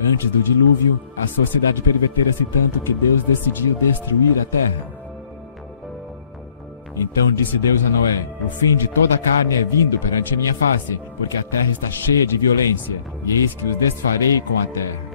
Antes do dilúvio, a sociedade pervertera-se tanto que Deus decidiu destruir a terra. Então disse Deus a Noé: o fim de toda a carne é vindo perante a minha face, porque a terra está cheia de violência, e eis que os desfarei com a terra.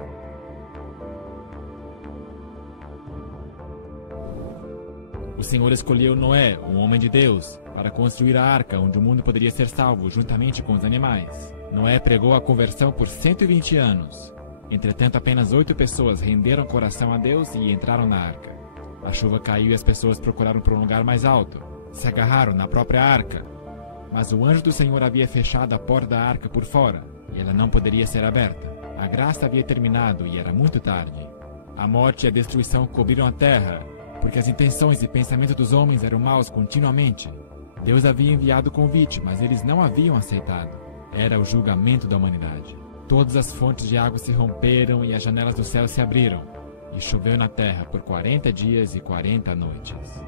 O Senhor escolheu Noé, um homem de Deus, para construir a arca onde o mundo poderia ser salvo juntamente com os animais. Noé pregou a conversão por 120 anos. Entretanto, apenas 8 pessoas renderam coração a Deus e entraram na arca. A chuva caiu e as pessoas procuraram por um lugar mais alto. Se agarraram na própria arca. Mas o anjo do Senhor havia fechado a porta da arca por fora, e ela não poderia ser aberta. A graça havia terminado e era muito tarde. A morte e a destruição cobriram a terra, porque as intenções e pensamentos dos homens eram maus continuamente. Deus havia enviado o convite, mas eles não haviam aceitado. Era o julgamento da humanidade. Todas as fontes de água se romperam e as janelas do céu se abriram, e choveu na terra por 40 dias e 40 noites.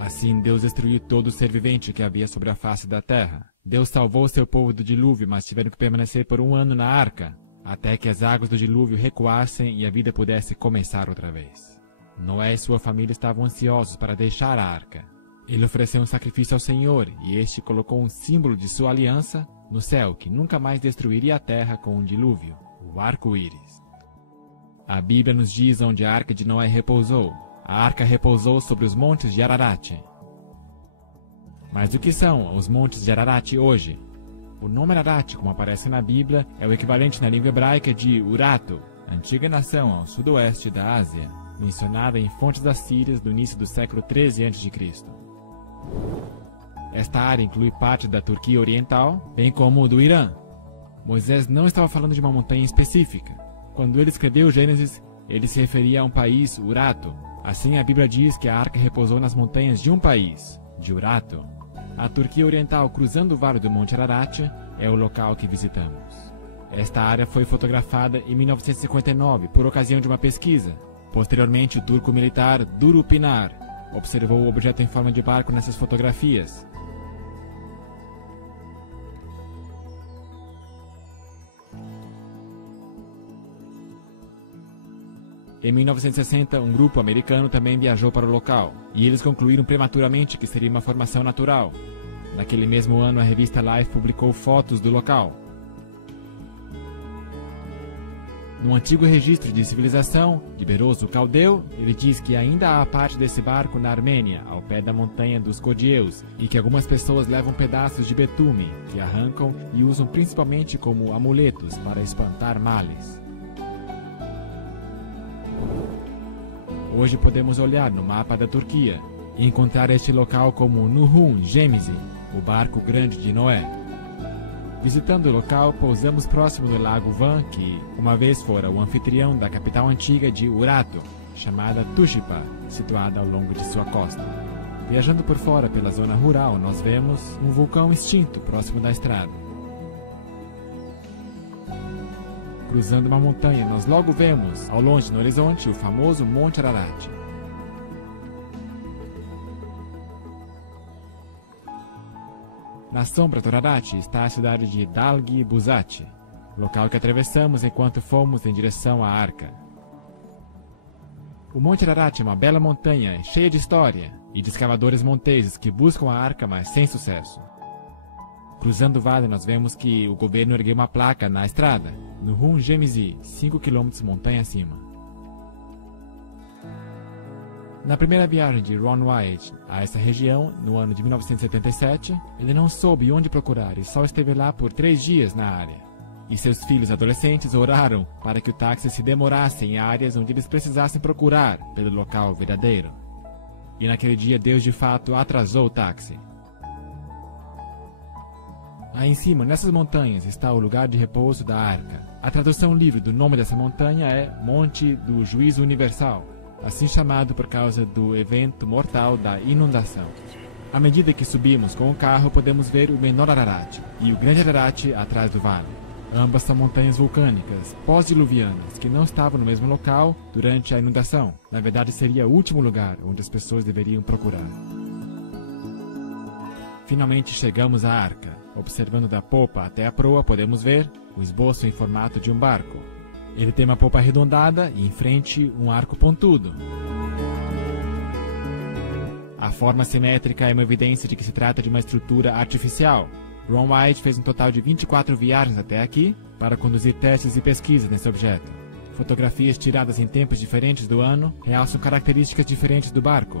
Assim Deus destruiu todo ser vivente que havia sobre a face da terra. Deus salvou seu povo do dilúvio, mas tiveram que permanecer por 1 ano na arca, até que as águas do dilúvio recuassem e a vida pudesse começar outra vez. Noé e sua família estavam ansiosos para deixar a arca. Ele ofereceu um sacrifício ao Senhor, e este colocou um símbolo de sua aliança no céu, que nunca mais destruiria a terra com um dilúvio, o arco-íris. A Bíblia nos diz onde a arca de Noé repousou. A arca repousou sobre os montes de Ararat. Mas o que são os montes de Ararat hoje? O nome Ararat, como aparece na Bíblia, é o equivalente na língua hebraica de Urato, antiga nação ao sudoeste da Ásia, mencionada em fontes assírias do início do século 13 a.C. Esta área inclui parte da Turquia Oriental, bem como do Irã. Moisés não estava falando de uma montanha específica. Quando ele escreveu Gênesis, ele se referia a um país, Urato. Assim, a Bíblia diz que a arca repousou nas montanhas de um país, de Urato. A Turquia Oriental, cruzando o vale do Monte Ararat, é o local que visitamos. Esta área foi fotografada em 1959 por ocasião de uma pesquisa. Posteriormente, o turco militar Duru Pinar observou o objeto em forma de barco nessas fotografias. Em 1960, um grupo americano também viajou para o local, e eles concluíram prematuramente que seria uma formação natural. Naquele mesmo ano, a revista Life publicou fotos do local. No antigo registro de civilização de Beroz o Caldeu, ele diz que ainda há parte desse barco na Armênia, ao pé da montanha dos Codieus, e que algumas pessoas levam pedaços de betume, que arrancam e usam principalmente como amuletos para espantar males. Hoje podemos olhar no mapa da Turquia e encontrar este local como Nuhun Gemizi, o barco grande de Noé. Visitando o local, pousamos próximo do lago Van, que uma vez fora o anfitrião da capital antiga de Urato, chamada Tushipa, situada ao longo de sua costa. Viajando por fora pela zona rural, nós vemos um vulcão extinto próximo da estrada. Cruzando uma montanha, nós logo vemos, ao longe no horizonte, o famoso Monte Ararat. Na sombra do Ararat está a cidade de Dalgi Buzati, local que atravessamos enquanto fomos em direção à arca. O Monte Ararat é uma bela montanha, cheia de história, e de escavadores monteses que buscam a arca, mas sem sucesso. Cruzando o vale, nós vemos que o governo ergueu uma placa na estrada, no Nuhun Gemizi, 5 km montanha acima. Na primeira viagem de Ron Wyatt a essa região, no ano de 1977, ele não soube onde procurar e só esteve lá por 3 dias na área. E seus filhos adolescentes oraram para que o táxi se demorasse em áreas onde eles precisassem procurar pelo local verdadeiro. E naquele dia Deus de fato atrasou o táxi. Aí em cima, nessas montanhas, está o lugar de repouso da arca. A tradução livre do nome dessa montanha é Monte do Juízo Universal, assim chamado por causa do evento mortal da inundação. À medida que subimos com o carro, podemos ver o menor Ararat e o grande Ararat atrás do vale. Ambas são montanhas vulcânicas, pós-diluvianas, que não estavam no mesmo local durante a inundação. Na verdade, seria o último lugar onde as pessoas deveriam procurar. Finalmente chegamos à arca. Observando da popa até a proa, podemos ver o esboço em formato de um barco. Ele tem uma popa arredondada e em frente um arco pontudo. A forma simétrica é uma evidência de que se trata de uma estrutura artificial. Ron White fez um total de 24 viagens até aqui para conduzir testes e pesquisas nesse objeto. Fotografias tiradas em tempos diferentes do ano realçam características diferentes do barco.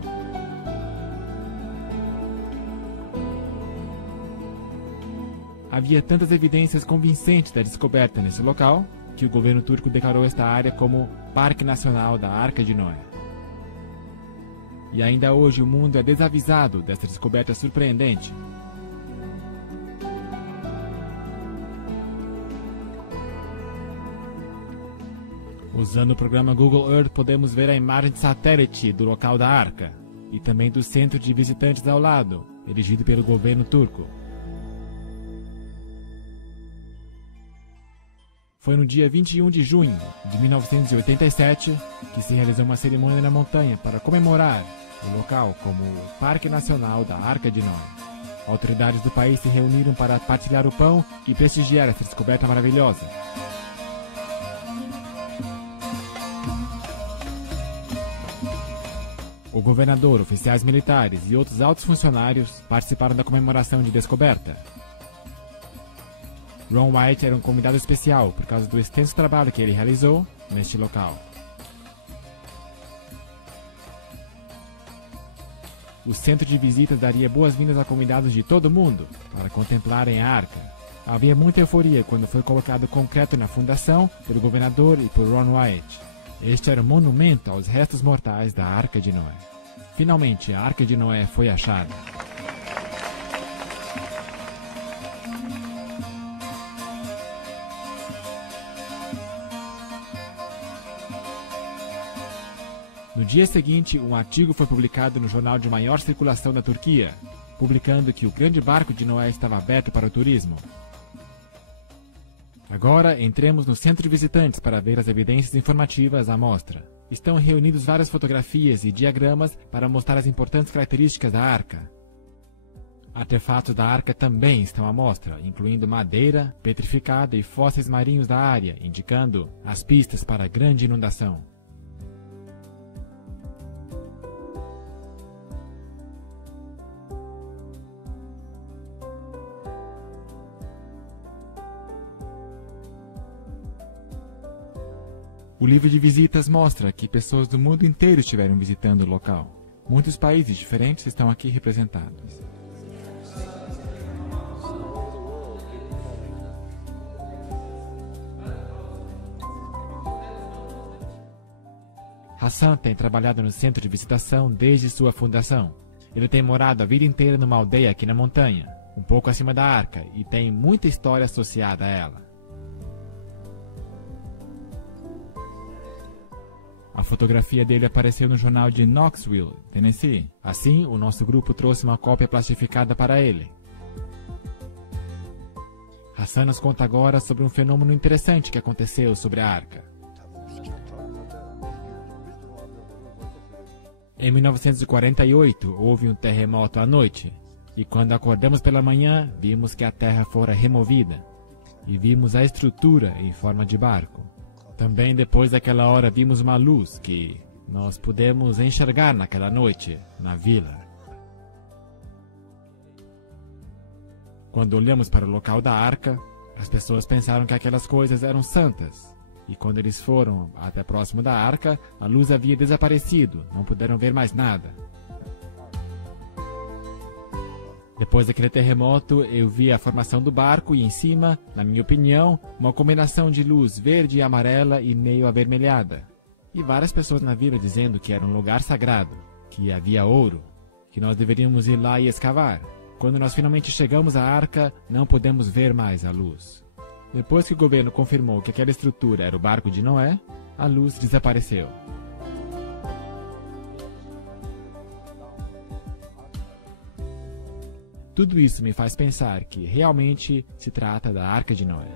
Havia tantas evidências convincentes da descoberta nesse local que o governo turco declarou esta área como Parque Nacional da Arca de Noé. E ainda hoje o mundo é desavisado dessa descoberta surpreendente. Usando o programa Google Earth podemos ver a imagem de satélite do local da arca e também do centro de visitantes ao lado, erigido pelo governo turco. Foi no dia 21 de junho de 1987 que se realizou uma cerimônia na montanha para comemorar o local como o Parque Nacional da Arca de Noé. Autoridades do país se reuniram para partilhar o pão e prestigiar essa descoberta maravilhosa. O governador, oficiais militares e outros altos funcionários participaram da comemoração de descoberta. Ron White era um convidado especial por causa do extenso trabalho que ele realizou neste local. O centro de visitas daria boas-vindas a convidados de todo o mundo para contemplarem a arca. Havia muita euforia quando foi colocado concreto na fundação pelo governador e por Ron White. Este era um monumento aos restos mortais da Arca de Noé. Finalmente, a Arca de Noé foi achada. No dia seguinte, um artigo foi publicado no jornal de maior circulação da Turquia, publicando que o grande barco de Noé estava aberto para o turismo. Agora, entremos no centro de visitantes para ver as evidências informativas à mostra. Estão reunidos várias fotografias e diagramas para mostrar as importantes características da arca. Artefatos da arca também estão à mostra, incluindo madeira petrificada e fósseis marinhos da área, indicando as pistas para a grande inundação. O livro de visitas mostra que pessoas do mundo inteiro estiveram visitando o local. Muitos países diferentes estão aqui representados. Hassan tem trabalhado no centro de visitação desde sua fundação. Ele tem morado a vida inteira numa aldeia aqui na montanha, um pouco acima da arca, e tem muita história associada a ela. A fotografia dele apareceu no jornal de Knoxville, Tennessee. Assim, o nosso grupo trouxe uma cópia plastificada para ele. Hassan nos conta agora sobre um fenômeno interessante que aconteceu sobre a arca. Em 1948, houve um terremoto à noite, e quando acordamos pela manhã, vimos que a terra fora removida, e vimos a estrutura em forma de barco. Também depois daquela hora vimos uma luz que nós pudemos enxergar naquela noite, na vila. Quando olhamos para o local da arca, as pessoas pensaram que aquelas coisas eram santas. E quando eles foram até próximo da arca, a luz havia desaparecido, não puderam ver mais nada. Depois daquele terremoto, eu vi a formação do barco e em cima, na minha opinião, uma combinação de luz verde e amarela e meio avermelhada. E várias pessoas na vila dizendo que era um lugar sagrado, que havia ouro, que nós deveríamos ir lá e escavar. Quando nós finalmente chegamos à arca, não pudemos ver mais a luz. Depois que o governo confirmou que aquela estrutura era o barco de Noé, a luz desapareceu. Tudo isso me faz pensar que realmente se trata da Arca de Noé.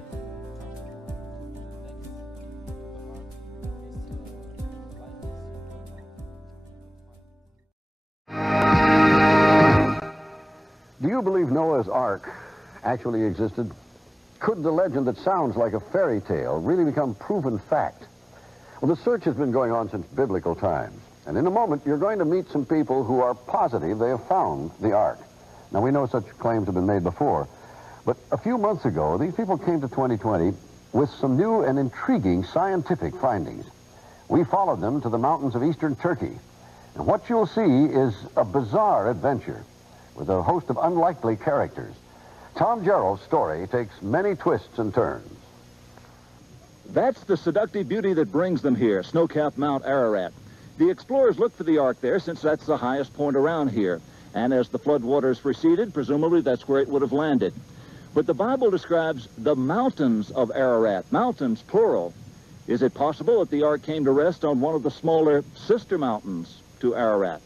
Do you believe Noah's Ark actually existed? Could the legend that sounds like a fairy tale really become proven fact? Well, the search has been going on since biblical times. And in a moment, you're going to meet some people who are positive they have found the Ark. Now, we know such claims have been made before, but a few months ago, these people came to 2020 with some new and intriguing scientific findings. We followed them to the mountains of eastern Turkey. And what you'll see is a bizarre adventure with a host of unlikely characters. Tom Gerald's story takes many twists and turns. That's the seductive beauty that brings them here, snow-capped Mount Ararat. The explorers looked for the Ark there since that's the highest point around here. And as the floodwaters receded, presumably that's where it would have landed. But the Bible describes the mountains of Ararat, mountains plural. Is it possible that the Ark came to rest on one of the smaller sister mountains to Ararat?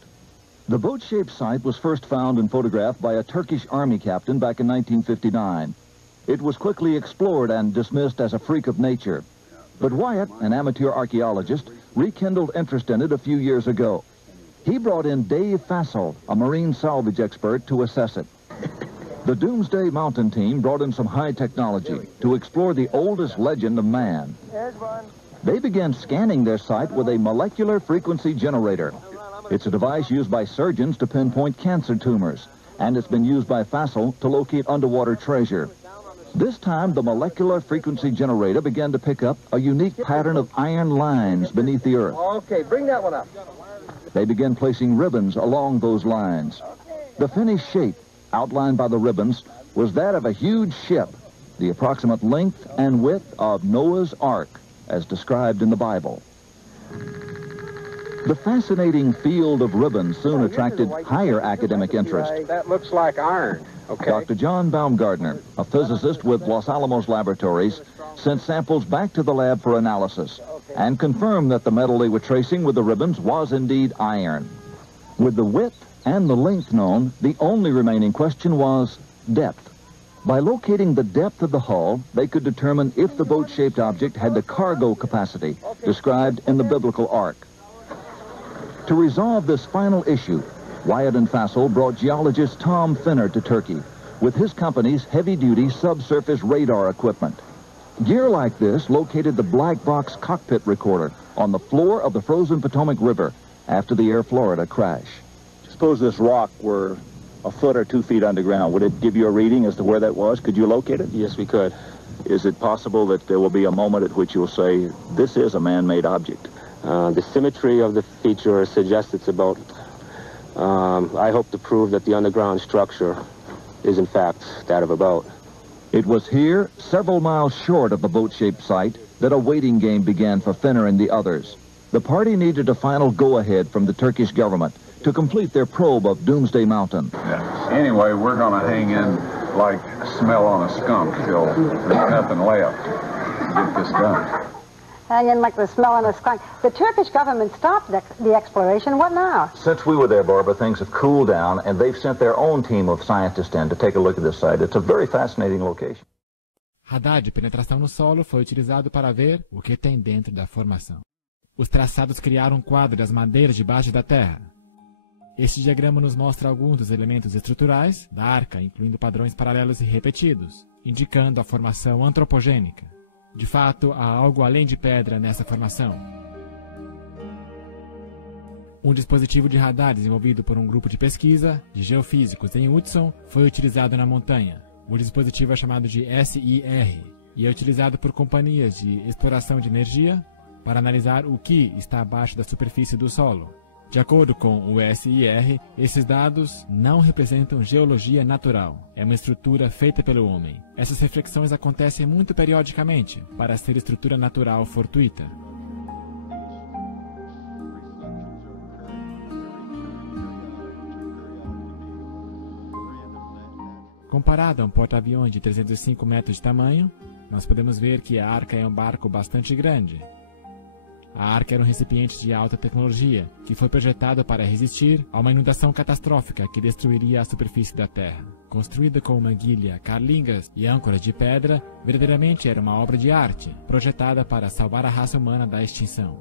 The boat-shaped site was first found and photographed by a Turkish army captain back in 1959. It was quickly explored and dismissed as a freak of nature. But Wyatt, an amateur archaeologist, rekindled interest in it a few years ago. He brought in Dave Fassel, a marine salvage expert, to assess it. The Doomsday Mountain team brought in some high technology to explore the oldest legend of man. They began scanning their site with a molecular frequency generator. It's a device used by surgeons to pinpoint cancer tumors, and it's been used by Fassel to locate underwater treasure. This time, the molecular frequency generator began to pick up a unique pattern of iron lines beneath the earth. Okay, bring that one up. They began placing ribbons along those lines. The finished shape, outlined by the ribbons, was that of a huge ship, the approximate length and width of Noah's Ark, as described in the Bible. The fascinating field of ribbons soon attracted higher academic interest. That looks like iron. Okay. Dr. John Baumgartner, a physicist with Los Alamos Laboratories, sent samples back to the lab for analysis and confirmed that the metal they were tracing with the ribbons was indeed iron. With the width and the length known, the only remaining question was depth. By locating the depth of the hull, they could determine if the boat-shaped object had the cargo capacity described in the biblical Ark. To resolve this final issue, Wyatt and Fassel brought geologist Tom Finner to Turkey with his company's heavy-duty subsurface radar equipment. Gear like this located the black box cockpit recorder on the floor of the frozen Potomac River after the Air Florida crash. Suppose this rock were a foot or 2 feet underground. Would it give you a reading as to where that was? Could you locate it? Yes, we could. Is it possible that there will be a moment at which you'll say, this is a man-made object? The symmetry of the feature suggests it's about. I hope to prove that the underground structure is in fact that of a boat. It was here, several miles short of the boat-shaped site, that a waiting game began for Finner and the others. The party needed a final go-ahead from the Turkish government to complete their probe of Doomsday Mountain. Yeah. Anyway, we're going to hang in like smell on a skunk till there's nothing left to get this done. Hang in like the smell in a skunk. The Turkish government stopped the exploration. What now? Since we were there, Barbara, things have cooled down, and they've sent their own team of scientists in to take a look at this site. It's a very fascinating location. Radar de penetração no solo foi utilizado para ver o que tem dentro da formação. Os traçados criaram um quadro das madeiras debaixo da terra. Este diagrama nos mostra alguns dos elementos estruturais da arca, incluindo padrões paralelos e repetidos, indicando a formação antropogênica. De fato, há algo além de pedra nessa formação. Um dispositivo de radar desenvolvido por um grupo de pesquisa de geofísicos em Hudson foi utilizado na montanha. O dispositivo é chamado de SIR e é utilizado por companhias de exploração de energia para analisar o que está abaixo da superfície do solo. De acordo com o SIR, esses dados não representam geologia natural. É uma estrutura feita pelo homem. Essas reflexões acontecem muito periodicamente para ser estrutura natural fortuita. Comparado a um porta-aviões de 305 metros de tamanho, nós podemos ver que a Arca é um barco bastante grande. A Arca era um recipiente de alta tecnologia, que foi projetado para resistir a uma inundação catastrófica que destruiria a superfície da Terra. Construída com manguilha, carlingas e âncoras de pedra, verdadeiramente era uma obra de arte, projetada para salvar a raça humana da extinção.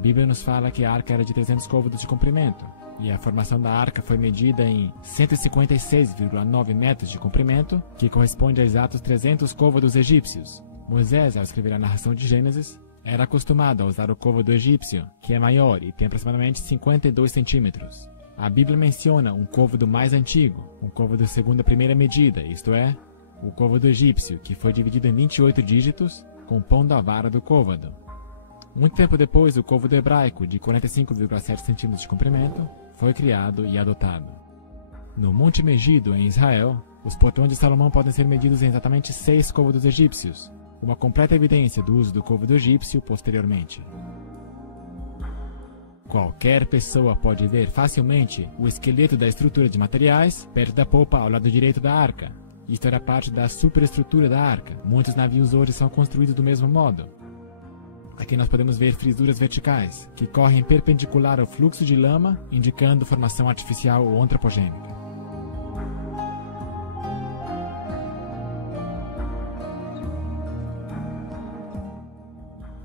Bíblia nos fala que a arca era de 300 côvados de comprimento, e a formação da arca foi medida em 156,9 metros de comprimento, que corresponde a exatos 300 côvados egípcios. Moisés, ao escrever a narração de Gênesis, era acostumado a usar o côvado egípcio, que é maior e tem aproximadamente 52 centímetros. A Bíblia menciona um côvado mais antigo, um côvado segundo a primeira medida, isto é, o côvado egípcio, que foi dividido em 28 dígitos, compondo a vara do côvado. Muito tempo depois, o côvado hebraico, de 45,7 centímetros de comprimento, foi criado e adotado. No Monte Megido, em Israel, os portões de Salomão podem ser medidos em exatamente 6 côvados egípcios, uma completa evidência do uso do côvado egípcio posteriormente. Qualquer pessoa pode ver facilmente o esqueleto da estrutura de materiais perto da popa ao lado direito da arca. Isto era parte da superestrutura da arca. Muitos navios hoje são construídos do mesmo modo. Aqui nós podemos ver frisuras verticais, que correm perpendicular ao fluxo de lama, indicando formação artificial ou antropogênica.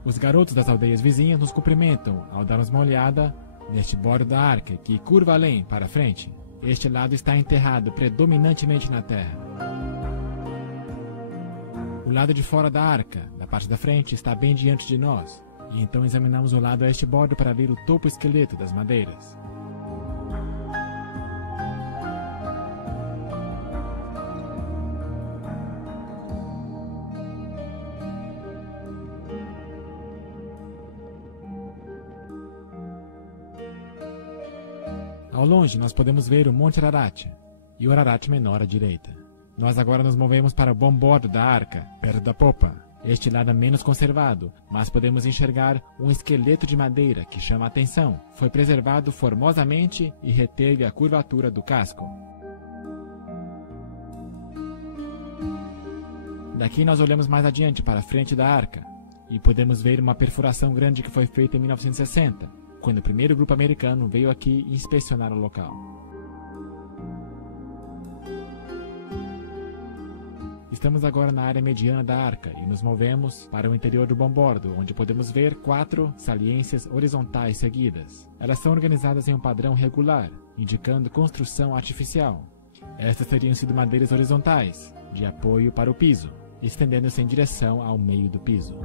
Os garotos das aldeias vizinhas nos cumprimentam ao darmos uma olhada neste bordo da arca, que curva além, para frente. Este lado está enterrado predominantemente na terra. O lado de fora da arca, da parte da frente, está bem diante de nós, e então examinamos o lado a este bordo para ver o topo esqueleto das madeiras. Ao longe, nós podemos ver o Monte Ararat e o Ararat menor à direita. Nós agora nos movemos para o bom bordo da arca, perto da popa. Este lado é menos conservado, mas podemos enxergar um esqueleto de madeira que chama a atenção. Foi preservado formosamente e reteve a curvatura do casco. Daqui nós olhamos mais adiante para a frente da arca e podemos ver uma perfuração grande que foi feita em 1960. Quando o primeiro grupo americano veio aqui inspecionar o local. Estamos agora na área mediana da arca e nos movemos para o interior do bombordo, onde podemos ver 4 saliências horizontais seguidas. Elas são organizadas em um padrão regular, indicando construção artificial. Estas teriam sido madeiras horizontais, de apoio para o piso, estendendo-se em direção ao meio do piso.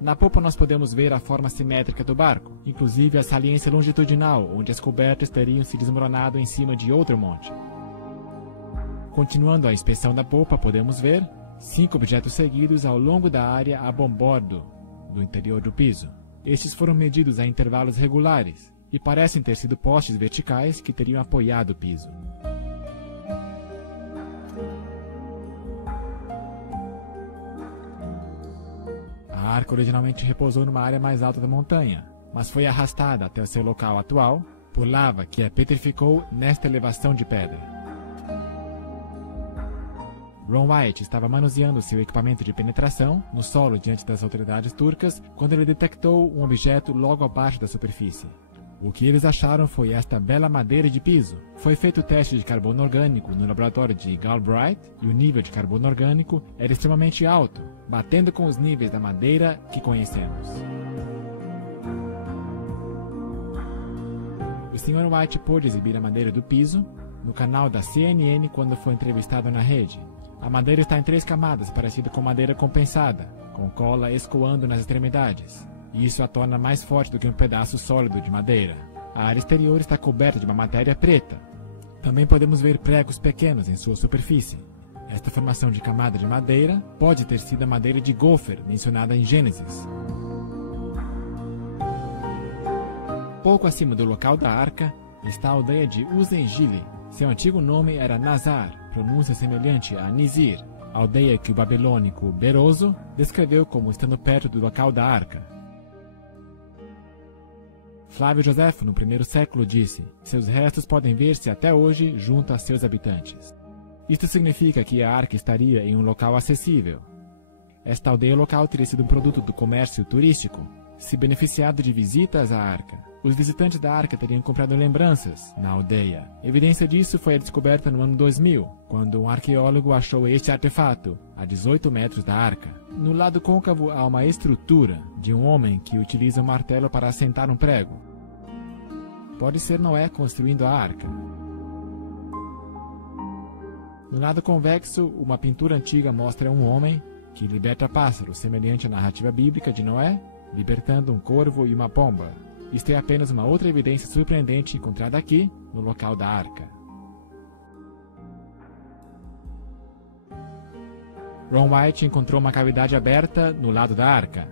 Na popa nós podemos ver a forma simétrica do barco, inclusive a saliência longitudinal, onde as cobertas teriam se desmoronado em cima de outro monte. Continuando a inspeção da popa, podemos ver 5 objetos seguidos ao longo da área a bombordo do interior do piso. Estes foram medidos a intervalos regulares e parecem ter sido postes verticais que teriam apoiado o piso. A arca originalmente repousou numa área mais alta da montanha, mas foi arrastada até o seu local atual por lava que a petrificou nesta elevação de pedra. Ron White estava manuseando seu equipamento de penetração no solo diante das autoridades turcas quando ele detectou um objeto logo abaixo da superfície. O que eles acharam foi esta bela madeira de piso. Foi feito o teste de carbono orgânico no laboratório de Galbraith e o nível de carbono orgânico era extremamente alto, batendo com os níveis da madeira que conhecemos. O Sr. White pôde exibir a madeira do piso no canal da CNN quando foi entrevistado na rede. A madeira está em 3 camadas, parecida com madeira compensada, com cola escoando nas extremidades. E isso a torna mais forte do que um pedaço sólido de madeira. A área exterior está coberta de uma matéria preta. Também podemos ver pregos pequenos em sua superfície. Esta formação de camada de madeira pode ter sido a madeira de gopher mencionada em Gênesis. Pouco acima do local da arca está a aldeia de Uzengili. Seu antigo nome era Nazar, pronúncia semelhante a Nizir, aldeia que o babilônico Beroso descreveu como estando perto do local da arca. Flávio Joséfo, no primeiro século, disse: seus restos podem ver-se até hoje junto a seus habitantes. Isto significa que a arca estaria em um local acessível. esta aldeia local teria sido um produto do comércio turístico, se beneficiado de visitas à arca. Os visitantes da arca teriam comprado lembranças na aldeia. Evidência disso foi a descoberta no ano 2000, quando um arqueólogo achou este artefato, a 18 metros da arca. No lado côncavo há uma estrutura de um homem que utiliza um martelo para assentar um prego. Pode ser Noé construindo a arca. No lado convexo, uma pintura antiga mostra um homem que liberta pássaros, semelhante à narrativa bíblica de Noé, libertando um corvo e uma pomba. Isto é apenas uma outra evidência surpreendente encontrada aqui, no local da arca. Ron White encontrou uma cavidade aberta no lado da arca.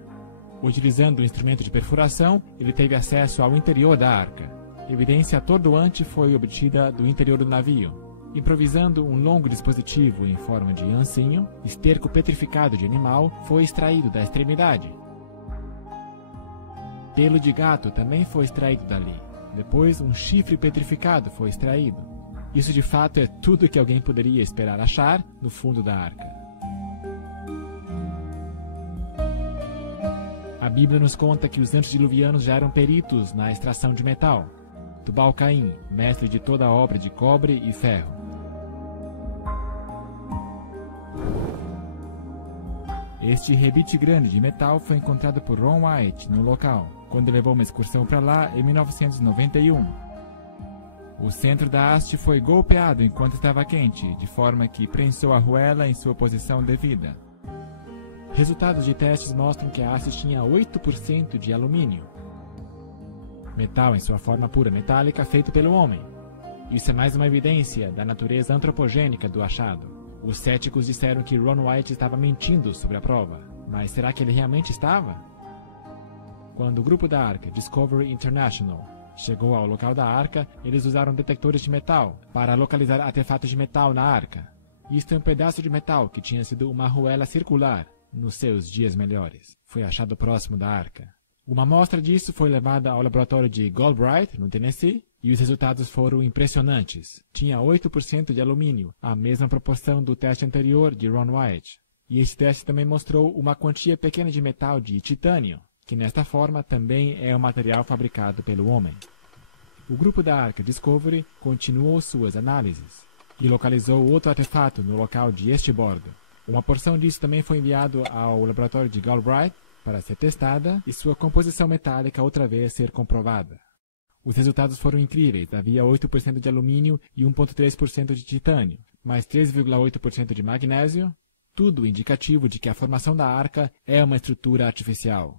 Utilizando um instrumento de perfuração, ele teve acesso ao interior da arca. Evidência atordoante foi obtida do interior do navio. Improvisando um longo dispositivo em forma de ancinho, esterco petrificado de animal foi extraído da extremidade. Pelo de gato também foi extraído dali. Depois, um chifre petrificado foi extraído. Isso de fato é tudo que alguém poderia esperar achar no fundo da arca. A Bíblia nos conta que os antediluvianos já eram peritos na extração de metal. Tubal-Caim, mestre de toda a obra de cobre e ferro. Este rebite grande de metal foi encontrado por Ron White no local, quando levou uma excursão para lá em 1991. O centro da haste foi golpeado enquanto estava quente, de forma que prensou a arruela em sua posição devida. Resultados de testes mostram que a haste tinha 8% de alumínio, metal em sua forma pura metálica feito pelo homem. Isso é mais uma evidência da natureza antropogênica do achado. Os céticos disseram que Ron White estava mentindo sobre a prova, mas será que ele realmente estava? Quando o grupo da arca, Discovery International, chegou ao local da arca, eles usaram detectores de metal para localizar artefatos de metal na arca. Isto é um pedaço de metal que tinha sido uma arruela circular nos seus dias melhores. Foi achado próximo da arca. Uma amostra disso foi levada ao laboratório de Galbraith, no Tennessee, e os resultados foram impressionantes. Tinha 8% de alumínio, a mesma proporção do teste anterior de Ron White. E esse teste também mostrou uma quantia pequena de metal de titânio, que nesta forma também é um material fabricado pelo homem. O grupo da arca Discovery continuou suas análises e localizou outro artefato no local de este bordo. Uma porção disso também foi enviado ao laboratório de Galbraith para ser testada e sua composição metálica outra vez ser comprovada. Os resultados foram incríveis. Havia 8% de alumínio e 1,3% de titânio, mais 3,8% de magnésio, tudo indicativo de que a formação da arca é uma estrutura artificial.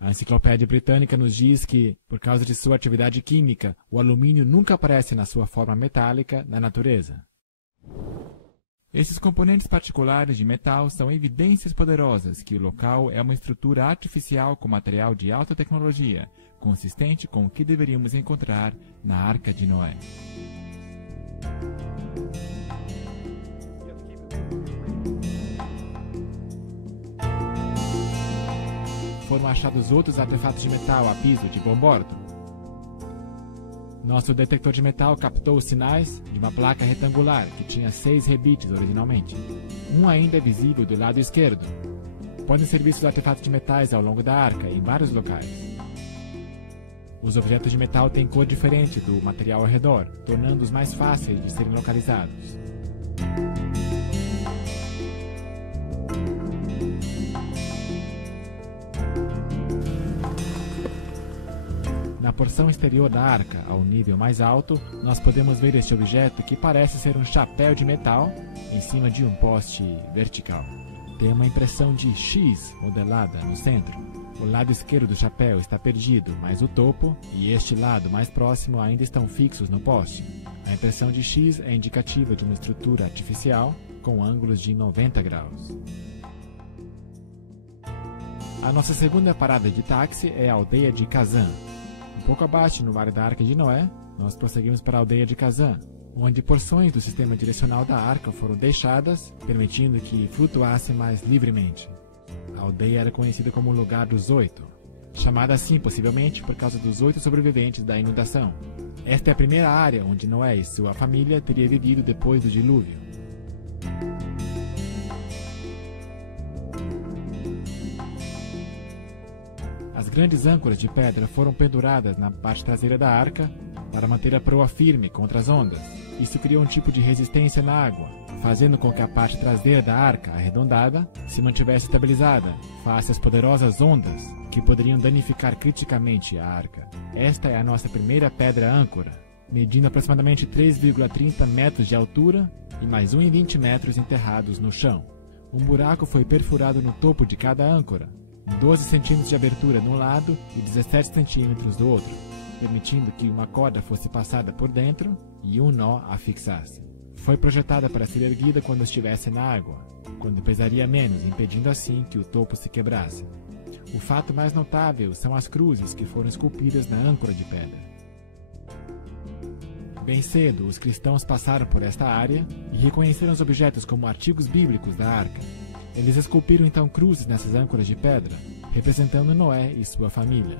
A Enciclopédia Britânica nos diz que, por causa de sua atividade química, o alumínio nunca aparece na sua forma metálica na natureza. Esses componentes particulares de metal são evidências poderosas que o local é uma estrutura artificial com material de alta tecnologia, consistente com o que deveríamos encontrar na Arca de Noé. Foram achados outros artefatos de metal a piso de bom bordo. Nosso detector de metal captou os sinais de uma placa retangular que tinha 6 rebites originalmente. Um ainda é visível do lado esquerdo. Podem ser vistos artefatos de metais ao longo da arca, em vários locais. Os objetos de metal têm cor diferente do material ao redor, tornando-os mais fáceis de serem localizados. Na porção exterior da arca, ao nível mais alto, nós podemos ver este objeto que parece ser um chapéu de metal em cima de um poste vertical. Tem uma impressão de X modelada no centro. O lado esquerdo do chapéu está perdido, mas o topo e este lado mais próximo ainda estão fixos no poste. A impressão de X é indicativa de uma estrutura artificial com ângulos de 90 graus. A nossa segunda parada de táxi é a aldeia de Kazan. Um pouco abaixo, no Vale da Arca de Noé, nós prosseguimos para a aldeia de Kazan, onde porções do sistema direcional da arca foram deixadas, permitindo que flutuasse mais livremente. A aldeia era conhecida como o Lugar dos 8, chamada assim possivelmente por causa dos 8 sobreviventes da inundação. Esta é a primeira área onde Noé e sua família teriam vivido depois do dilúvio. As grandes âncoras de pedra foram penduradas na parte traseira da arca para manter a proa firme contra as ondas. Isso criou um tipo de resistência na água, fazendo com que a parte traseira da arca, arredondada, se mantivesse estabilizada face às poderosas ondas que poderiam danificar criticamente a arca. Esta é a nossa primeira pedra âncora, medindo aproximadamente 3,30 metros de altura e mais 1,20 metros enterrados no chão. Um buraco foi perfurado no topo de cada âncora, 12 centímetros de abertura de um lado e 17 centímetros do outro, permitindo que uma corda fosse passada por dentro e um nó a fixasse. Foi projetada para ser erguida quando estivesse na água, quando pesaria menos, impedindo assim que o topo se quebrasse. O fato mais notável são as cruzes que foram esculpidas na âncora de pedra. Bem cedo, os cristãos passaram por esta área e reconheceram os objetos como artigos bíblicos da arca. Eles esculpiram então cruzes nessas âncoras de pedra, representando Noé e sua família.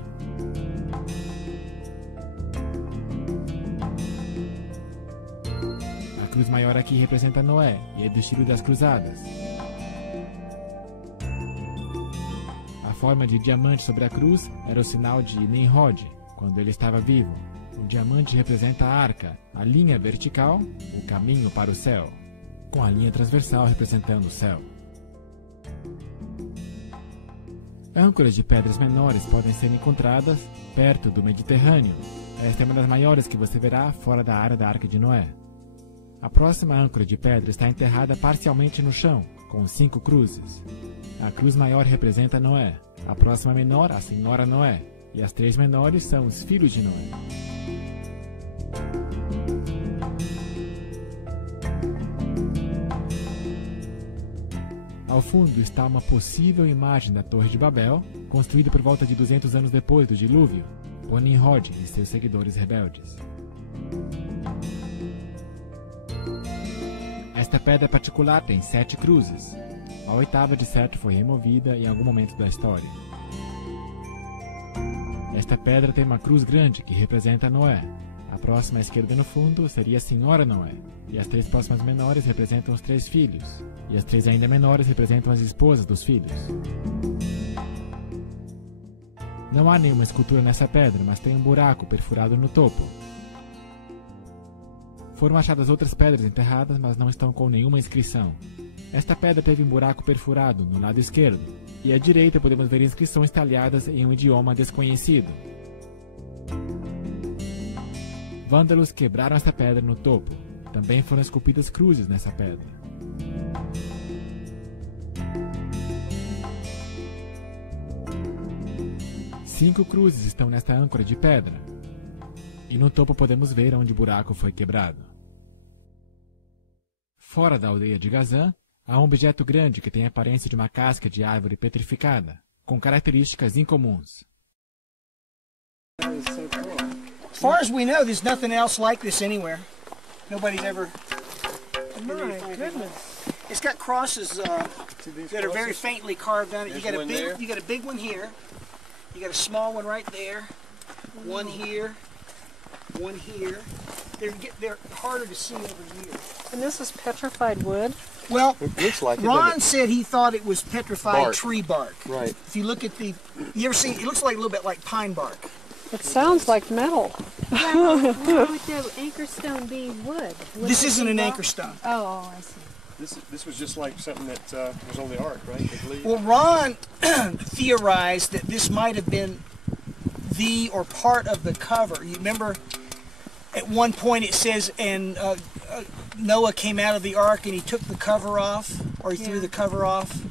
A cruz maior aqui representa Noé e é do estilo das cruzadas. A forma de diamante sobre a cruz era o sinal de Nimrod, quando ele estava vivo. O diamante representa a arca, a linha vertical, o caminho para o céu, com a linha transversal representando o céu. Âncoras de pedras menores podem ser encontradas perto do Mediterrâneo. Esta é uma das maiores que você verá fora da área da Arca de Noé. A próxima âncora de pedra está enterrada parcialmente no chão, com 5 cruzes. A cruz maior representa Noé, a próxima menor, a Senhora Noé, e as 3 menores são os filhos de Noé. Ao fundo está uma possível imagem da Torre de Babel, construída por volta de 200 anos depois do dilúvio, por Nimrod e seus seguidores rebeldes. Esta pedra particular tem 7 cruzes. A 8ª de certo foi removida em algum momento da história. Esta pedra tem uma cruz grande que representa Noé. A próxima à esquerda no fundo seria a Senhora Noé. E as 3 próximas menores representam os 3 filhos. E as 3 ainda menores representam as esposas dos filhos. Não há nenhuma escultura nessa pedra, mas tem um buraco perfurado no topo. Foram achadas outras pedras enterradas, mas não estão com nenhuma inscrição. Esta pedra teve um buraco perfurado no lado esquerdo, e à direita podemos ver inscrições talhadas em um idioma desconhecido. Vândalos quebraram esta pedra no topo. Também foram esculpidas cruzes nessa pedra. Cinco cruzes estão nesta âncora de pedra. E no topo podemos ver onde o buraco foi quebrado. Fora da aldeia de Gazã, há um objeto grande que tem a aparência de uma casca de árvore petrificada, com características incomuns. As far as we know, there's nothing else like this anywhere. Nobody's ever... My goodness. It's got crosses that are very faintly carved on it. You got a big one here. You got a small one right there. One here. One here. They're harder to see over here. And this is petrified wood? Well, It looks like it, Ron doesn't it? said he thought it was petrified Bark. tree bark. Right. If you look at the... You ever seen... It looks like a little bit like pine bark. It sounds like metal. Yeah, why would the anchor stone be wood? This isn't an anchor stone. Oh, I see. This was just like something that was on the ark, right? I believe. Well, Ron theorized that this might have been the or part of the cover. You remember at one point it says, and Noah came out of the ark and he took the cover off, or he threw the cover off.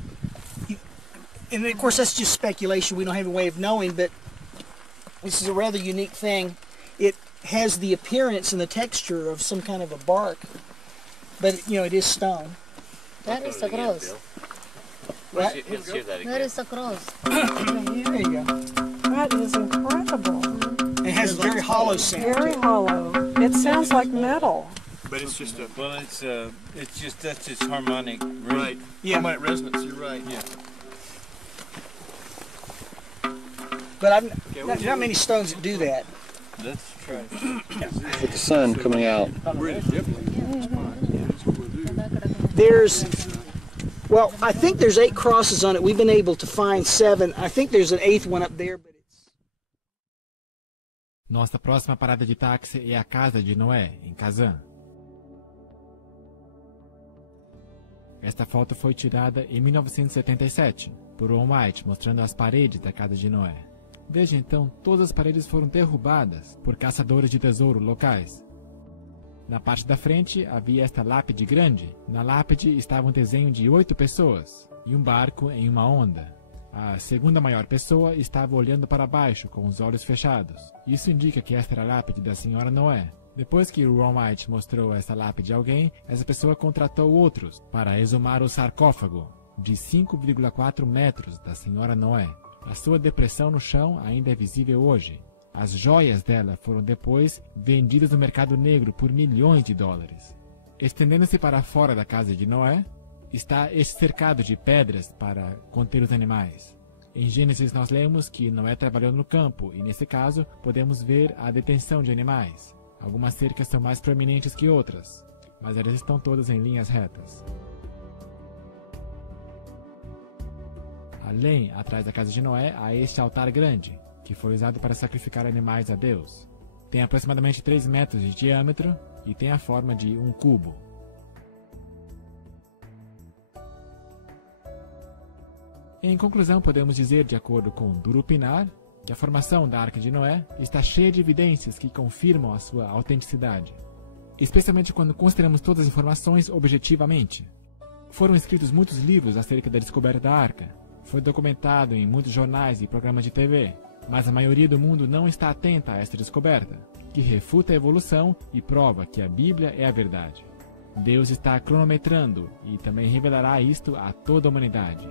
And of course that's just speculation. We don't have a way of knowing, but this is a rather unique thing. It has the appearance and the texture of some kind of a bark, but you know it is stone. That is the cross. Right? That is the cross. There you go. That is incredible. It has a very hollow sound. Very hollow. It sounds like metal. But it's just a Well, it's just that's its harmonic rate. right. Yeah. Harmonic resonance. You're right. Yeah. But there's not many stones that do that. That's true. With the sun coming out. There's, well, I think there's 8 crosses on it. We've been able to find 7. I think there's an 8th one up there, but Nossa próxima parada de táxi é a casa de Noé, em Kazan. Esta foto foi tirada em 1977 por Ron White, mostrando as paredes da casa de Noé. Desde então, todas as paredes foram derrubadas por caçadores de tesouro locais. Na parte da frente havia esta lápide grande. Na lápide estava um desenho de 8 pessoas e um barco em uma onda. A segunda maior pessoa estava olhando para baixo com os olhos fechados. Isso indica que esta era a lápide da senhora Noé. Depois que Ron White mostrou essa lápide a alguém, essa pessoa contratou outros para exumar o sarcófago de 5,4 metros da senhora Noé. A sua depressão no chão ainda é visível hoje. As joias dela foram depois vendidas no mercado negro por milhões de dólares. Estendendo-se para fora da casa de Noé, está este cercado de pedras para conter os animais. Em Gênesis nós lemos que Noé trabalhou no campo e, nesse caso, podemos ver a detenção de animais. Algumas cercas são mais proeminentes que outras, mas elas estão todas em linhas retas. Além, atrás da casa de Noé, há este altar grande, que foi usado para sacrificar animais a Deus. Tem aproximadamente 3 metros de diâmetro e tem a forma de um cubo. Em conclusão, podemos dizer, de acordo com Durupinar, que a formação da Arca de Noé está cheia de evidências que confirmam a sua autenticidade, especialmente quando consideramos todas as informações objetivamente. Foram escritos muitos livros acerca da descoberta da Arca, foi documentado em muitos jornais e programas de TV, mas a maioria do mundo não está atenta a esta descoberta, que refuta a evolução e prova que a Bíblia é a verdade. Deus está cronometrando e também revelará isto a toda a humanidade.